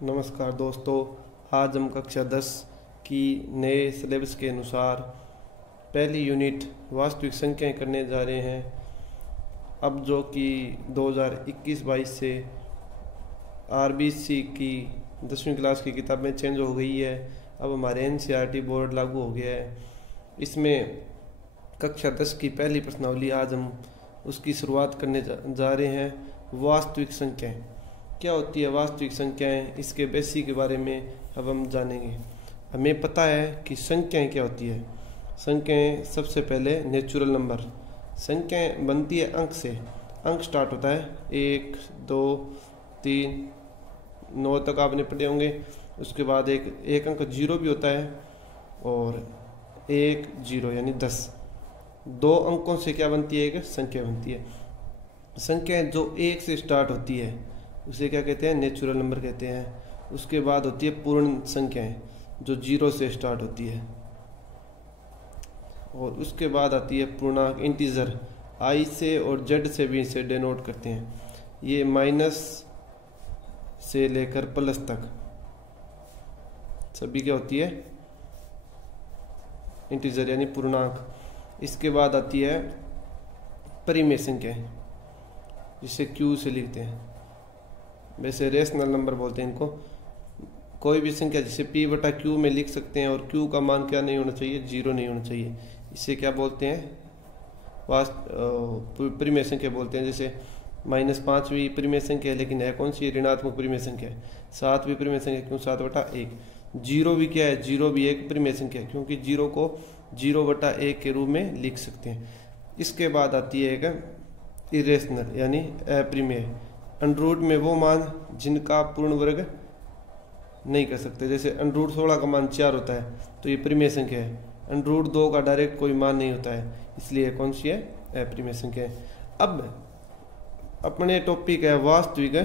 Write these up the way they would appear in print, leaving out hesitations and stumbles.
नमस्कार दोस्तों, आज हम कक्षा 10 की नए सिलेबस के अनुसार पहली यूनिट वास्तविक संख्याएं करने जा रहे हैं। अब जो कि 2021-22 से आरबीसी की 10वीं क्लास की किताबें चेंज हो गई है। अब हमारे एनसीईआरटी बोर्ड लागू हो गया है। इसमें कक्षा 10 की पहली प्रश्नावली आज हम उसकी शुरुआत करने जा रहे हैं। वास्तविक संख्याएं क्या होती है, वास्तविक संख्याएं, इसके बेसिक के बारे में अब हम जानेंगे। हमें पता है कि संख्याएं क्या होती है। संख्याएं सबसे पहले नेचुरल नंबर। संख्याएं बनती है अंक से। अंक स्टार्ट होता है 1, 2, 3, 9 तक आपने पढ़े होंगे। उसके बाद एक अंक 0 भी होता है और 1, 0 यानी 10। दो अंकों से क्या बनती है, एक संख्या बनती है। संख्याएं जो 1 से स्टार्ट होती है उसे क्या कहते हैं, नेचुरल नंबर कहते हैं। उसके बाद होती है पूर्ण संख्याएं जो 0 से स्टार्ट होती है, और उसके बाद आती है पूर्णांक इंटीजर। आई से और जेड से भी इसे डिनोट करते हैं। ये माइनस से लेकर प्लस तक सभी क्या होती है, इंटीजर यानी पूर्णांक। इसके बाद आती है परिमेय संख्याएं जिसे क्यू से लिखते हैं। वैसे रेशनल नंबर बोलते हैं इनको। कोई भी संख्या जिसे p/q में लिख सकते हैं और q का मान क्या नहीं होना चाहिए, 0 नहीं होना चाहिए। इसे क्या बोलते हैं, परिमेय संख्या बोलते हैं। जैसे -5 भी परिमेय संख्या है, लेकिन है कौन सी, ऋणात्मक परिमेय संख्या है। 7 भी परिमेय संख्या, क्यों, 7/1। 0 भी क्या है, 0 भी एक परिमेय संख्या है, क्योंकि 0 को 0/1 के रूप में लिख सकते हैं। इसके बाद आती है एक इरेशनल यानी अप्रिमेय। अंडर में वो मान जिनका आप पूर्ण वर्ग नहीं कर सकते। जैसे अंडर 16 का मान 4 होता है तो ये परिमेय संख्या है। अंडर 2 का डायरेक्ट कोई मान नहीं होता है, इसलिए कौन सी है, अपरिमेय संख्या है। अब अपने टॉपिक है वास्तविक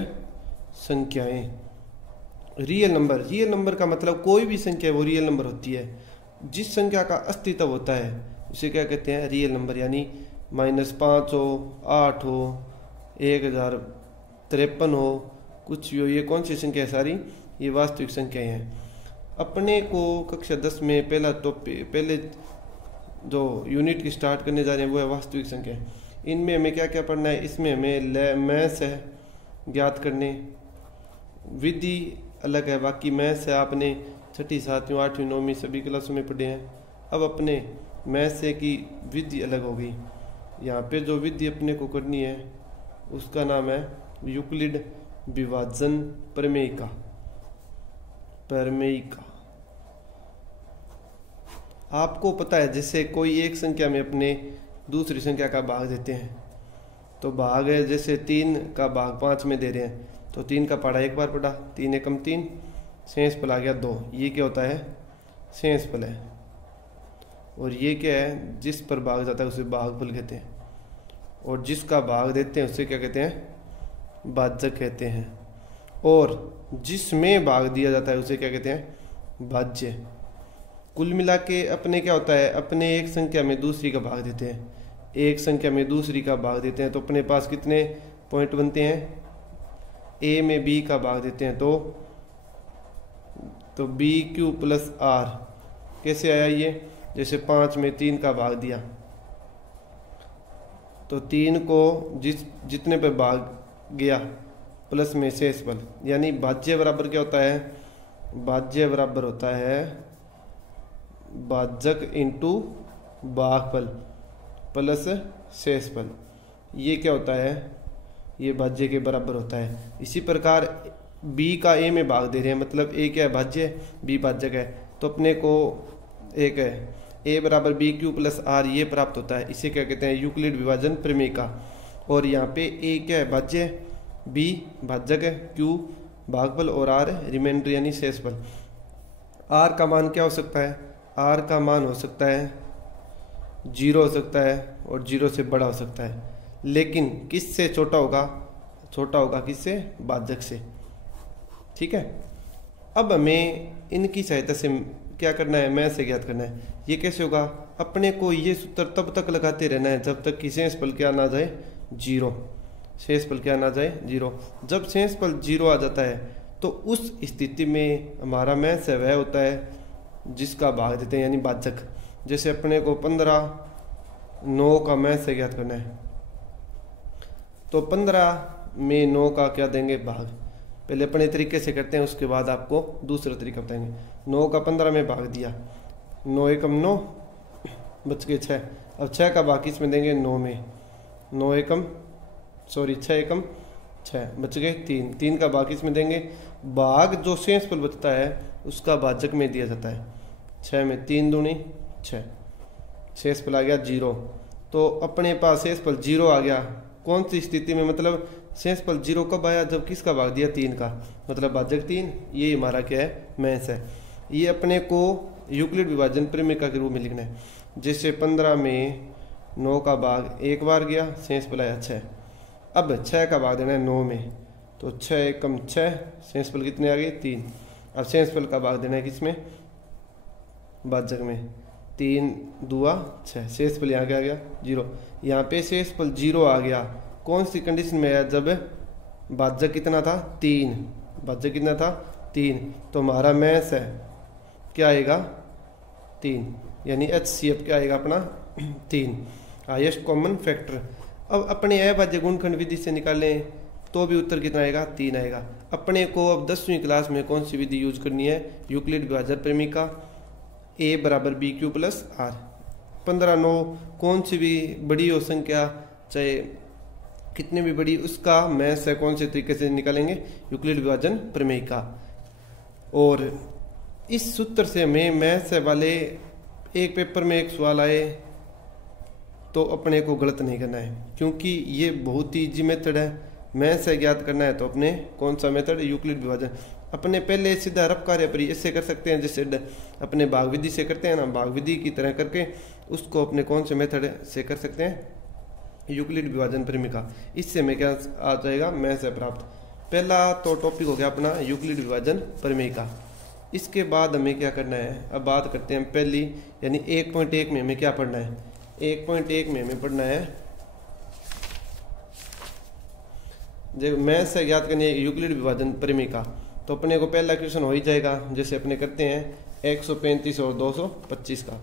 संख्याएं। Real number. रियल नंबर का मतलब कोई भी संख्या है वो रियल नंबर होती है। जिस संख्या का अस्तित्व होता है उसे क्या कहते हैं, रियल नंबर। यानी -5 हो, 8 हो, 1053 हो, कुछ भी हो, ये कौन सी संख्या है, सारी ये वास्तविक संख्याएं हैं। अपने को कक्षा 10 में पहले जो यूनिट की स्टार्ट करने जा रहे हैं वो है वास्तविक संख्या। इनमें हमें क्या क्या पढ़ना है, इसमें हमें मैथ्स है ज्ञात करने। विधि अलग है, बाकी मैथ्स है आपने 6ठी 7वीं 8वीं 9वीं सभी क्लासों में पढ़े हैं। अब अपने मैथ्स से की विधि अलग हो गई। यहाँ पे जो विधि अपने को करनी है उसका नाम है यूक्लिड विभाजन प्रमेयिका। आपको पता है, जैसे कोई एक संख्या में अपने दूसरी संख्या का भाग देते हैं तो भाग है, जैसे 3 का भाग 5 में दे रहे हैं तो 3 का पढ़ा एक बार पढ़ा, 3 एकम 3, शेषफल आ गया 2। ये क्या होता है, शेषफल है। और ये क्या है, जिस पर भाग जाता है उसे भागफल कहते हैं, और जिसका भाग देते हैं उसे क्या कहते हैं, भाजक कहते हैं। और जिसमें भाग दिया जाता है उसे क्या कहते हैं, भाज्य। कुल मिला के अपने क्या होता है, अपने एक संख्या में दूसरी का भाग देते हैं। एक संख्या में दूसरी का भाग देते हैं तो अपने पास कितने पॉइंट बनते हैं, a में b का भाग देते हैं तो BQ + R। कैसे आया ये, जैसे 5 में 3 का भाग दिया तो 3 को जितने पे भाग गया प्लस में शेषफल, यानी भाज्य बराबर क्या होता है, भाज्य बराबर होता है भाजक इंटू भागफल प्लस शेषफल। ये क्या होता है, ये भाज्य के बराबर होता है। इसी प्रकार b का a में भाग दे रहे हैं, मतलब a क्या है, भाज्य, b भाजक है, तो अपने को एक है a बराबर BQ + R ये प्राप्त होता है। इसे क्या कहते हैं, यूक्लिड विभाजन प्रमेयिका। और यहाँ पे a क्या है, भाज्य, b भाजक है, q भागफल और r रिमाइंडर यानी शेषफल। r का मान क्या हो सकता है, r का मान हो सकता है 0 हो सकता है और 0 से बड़ा हो सकता है, लेकिन किससे छोटा होगा, छोटा होगा किससे, भाजक से। ठीक है। अब हमें इनकी सहायता से क्या करना है, मैथ से ज्ञात करना है। ये कैसे होगा, अपने को ये सूत्र तब तक लगाते रहना है जब तक कि शेषफल क्या ना जाए, 0। शेषफल क्या ना जाए, 0। जब शेषफल 0 आ जाता है तो उस स्थिति में हमारा मैथ है वह होता है जिसका भाग देते हैं, यानी भाजक। जैसे अपने को 15 9 का मैथ ज्ञात करना है, तो 15 में 9 का क्या देंगे, भाग। पहले अपने तरीके से करते हैं, उसके बाद आपको दूसरा तरीका बताएंगे। 9 का 15 में भाग दिया, 9 एकम 9, बच गए 6। अब 6 का भाग किस में देंगे, 9 में। 6 एकम 6, बच गए 3। 3 का भाग किस में देंगे, भाग जो शेषफल बचता है उसका भाजक में दिया जाता है। 6 में 3 दूनी 6, शेषफल आ गया 0। तो अपने पास शेषफल 0 आ गया। कौन सी स्थिति में, मतलब शेषफल 0 कब आया, जब किसका भाग दिया, 3 का, मतलब भाजक 3। ये हमारा क्या है, मैथ है। ये अपने को यूक्लिड विभाजन परिमेय के रूप में लिखना है। जैसे 15 में 9 का भाग एक बार गया, शेषफल आया 6। अब 6 का भाग देना है 9 में, तो 6 एकम 6, शेषफल कितने आ गए, 3। अब शेषफल का भाग देना है किसमें, भाजक में। 3 दूआ 6, शेषफल यहाँ क्या आ गया, 0। यहाँ पे शेषफल 0 आ गया। कौन सी कंडीशन में आया, जब भाजक कितना था, 3। भाजक कितना था, 3। तो हमारा मैथ है क्या आएगा, 3, यानी HCF क्या आएगा अपना, 3, हाईएस्ट कॉमन फैक्टर। अब अपने अभाज्य गुणनखंड विधि से निकालें तो भी उत्तर कितना आएगा, 3 आएगा। अपने को अब 10वीं क्लास में कौन सी विधि यूज करनी है, यूक्लिड विभाजन परिमेय A बराबर BQ प्लस R। 15 9 कौन सी भी बड़ी हो संख्या, चाहे कितनी भी बड़ी, उसका मैथ है कौन से तरीके से निकालेंगे, यूक्लिड विभाजन प्रमेय का। और इस सूत्र से हमें मैथ वाले एक पेपर में एक सवाल आए तो अपने को गलत नहीं करना है, क्योंकि ये बहुत ही इजी मेथड है। मैथ से ज्ञात करना है तो अपने कौन सा मेथड, यूक्लिड विभाजन। अपने पहले सीधा रफ कार्य पर इससे कर सकते हैं, जैसे अपने भाग विधि से करते हैं ना, भाग विधि की तरह करके उसको अपने कौन से मेथड से कर सकते हैं, यूक्लिड विभाजन परिमेय का। इससे हमें क्या आ जाएगा, मैथ से प्राप्त। पहला तो टॉपिक हो गया अपना यूक्लिड विभाजन परिमेय का। इसके बाद हमें क्या करना है, अब बात करते हैं पहली, यानी 1.1 में हमें क्या पढ़ना है। 1.1 में हमें पढ़ना है, जब मैथ से ज्ञात करनी है यूक्लिड विभाजन परिमेय का, तो अपने को पहला क्वेश्चन हो ही जाएगा। जैसे अपने करते हैं 135 और 225 का,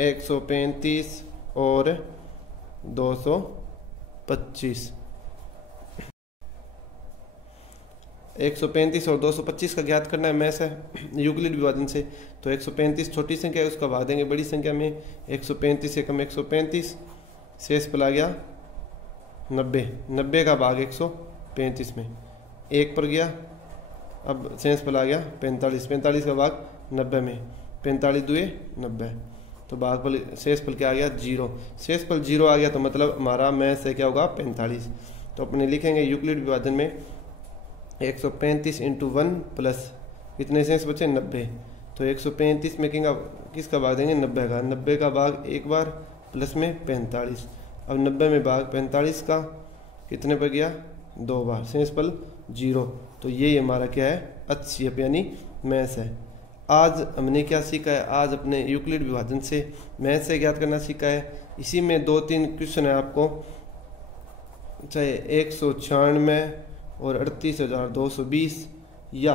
135 और 225, 135 और 225 का ज्ञात करना है मैथ है यूक्लिड विभाजन से। तो 135 छोटी संख्या है, उसका भाग देंगे बड़ी संख्या में। 135 एकम 135, शेषफल आ गया 90। 90 का भाग 135 में, 1 पर गया। अब शेषफल आ गया 45। 45 का भाग 90 में, 45 दुए 90। तो भागफल शेषफल क्या आ गया, 0। शेषफल 0 आ गया तो मतलब हमारा मैथ से क्या होगा, 45। तो अपने लिखेंगे यूक्लिड विभाजन में 135 इंटू 1 प्लस कितने शेष बचे, 90। तो 135 में किसका भाग देंगे, 90 का। 90 का भाग एक बार प्लस में 45। अब 90 में भाग 45 का कितने पर गया, 2 बार, शेषफल 0। तो ये हमारा क्या है, HCF यानी मैथ है। आज हमने क्या सीखा है, आज अपने यूक्लिड विभाजन से मैथ से ज्ञात करना सीखा है। इसी में 2-3 क्वेश्चन है आपको, चाहे 196 और 38,220, या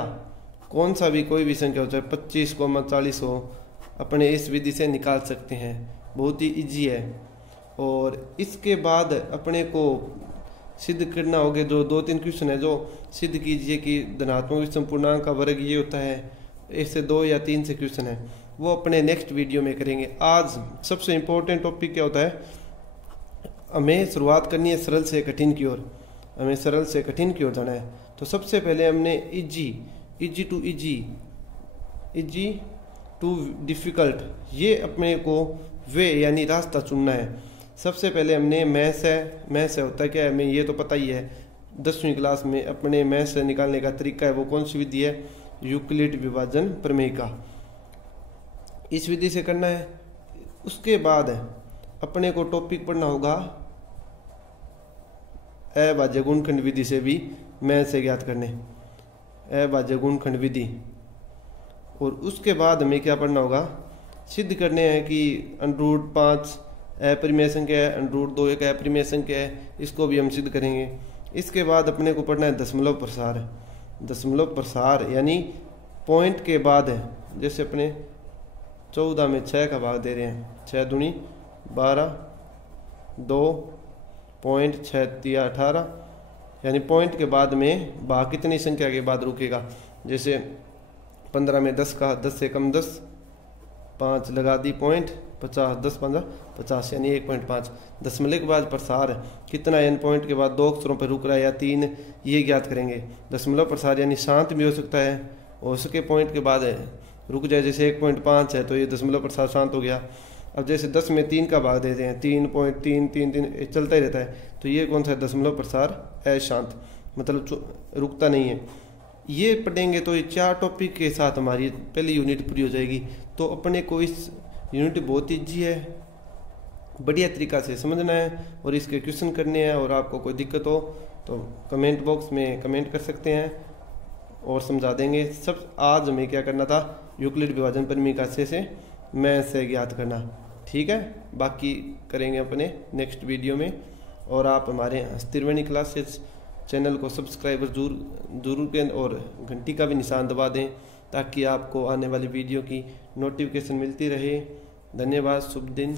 कौन सा भी कोई भी संख्या हो, चाहे 25,40 हो, अपने इस विधि से निकाल सकते हैं। बहुत ही इजी है। और इसके बाद अपने को सिद्ध करना होगा, जो 2-3 क्वेश्चन है जो सिद्ध कीजिए कि धनात्मक विषम पूर्णांक का वर्ग ये होता है। ऐसे 2 या 3 से क्वेश्चन है, वो अपने नेक्स्ट वीडियो में करेंगे। आज सबसे इम्पोर्टेंट टॉपिक क्या होता है, हमें शुरुआत करनी है सरल से कठिन की ओर। हमें सरल से कठिन की ओर जाना है। तो सबसे पहले हमने इजी टू डिफिकल्ट, ये अपने को वे यानी रास्ता चुनना है। सबसे पहले हमने मैथ से होता है क्या है, हमें ये तो पता ही है। 10वीं क्लास में अपने मैथ से निकालने का तरीका है, वो कौन सी विधि है, यूक्लिड विभाजन प्रमेय का। इस विधि से करना है। उसके बाद अपने को टॉपिक पढ़ना होगा अभाज्य गुणनखंड विधि से भी मैथ से ज्ञात करने, अभाज्य गुणनखंड विधि। और उसके बाद हमें क्या पढ़ना होगा, सिद्ध करने हैं कि √5 अपरिमेय संख्या है, √2 एक अपरिमेय संख्या है, इसको भी हम सिद्ध करेंगे। इसके बाद अपने को पढ़ना है दशमलव प्रसार। दशमलव प्रसार यानी पॉइंट के बाद है। जैसे अपने 14 में 6 का भाग दे रहे हैं, 6 दूनी 12, 2 पॉइंट 6 तिया 18, यानी पॉइंट के बाद में भाग कितनी संख्या के बाद रुकेगा। जैसे 15 में 10 का 10 से कम 10, 5 लगा दी पॉइंट, 50, 10 15 50 यानी 1.5। दशमलव के बाद प्रसार कितना एन पॉइंट के बाद 2 अक्षरों पर रुक रहा है या 3, ये ज्ञात करेंगे। दशमलव प्रसार यानी शांत भी हो सकता है, हो सके पॉइंट के बाद रुक जाए, जैसे 1.5 है तो ये दशमलव प्रसार शांत हो गया। अब जैसे 10 में 3 का भाग देते हैं, 3.3 चलता ही रहता है, तो ये कौन सा है, दशमलव प्रसार अशांत, मतलब रुकता नहीं है। ये पढ़ेंगे तो ये 4 टॉपिक के साथ हमारी पहली यूनिट पूरी हो जाएगी। तो अपने को इस यूनिट बहुत ईजी है, बढ़िया तरीका से समझना है और इसके क्वेश्चन करने हैं। और आपको कोई दिक्कत हो तो कमेंट बॉक्स में कमेंट कर सकते हैं और समझा देंगे सब। आज हमें क्या करना था, यूक्लिड विभाजन परिमेय से मैं से ज्ञात करना, ठीक है। बाकी करेंगे अपने नेक्स्ट वीडियो में। और आप हमारे त्रिवेणी क्लासेस चैनल को सब्सक्राइबर जरूर करें और घंटी का भी निशान दबा दें ताकि आपको आने वाली वीडियो की नोटिफिकेशन मिलती रहे। धन्यवाद, शुभ दिन।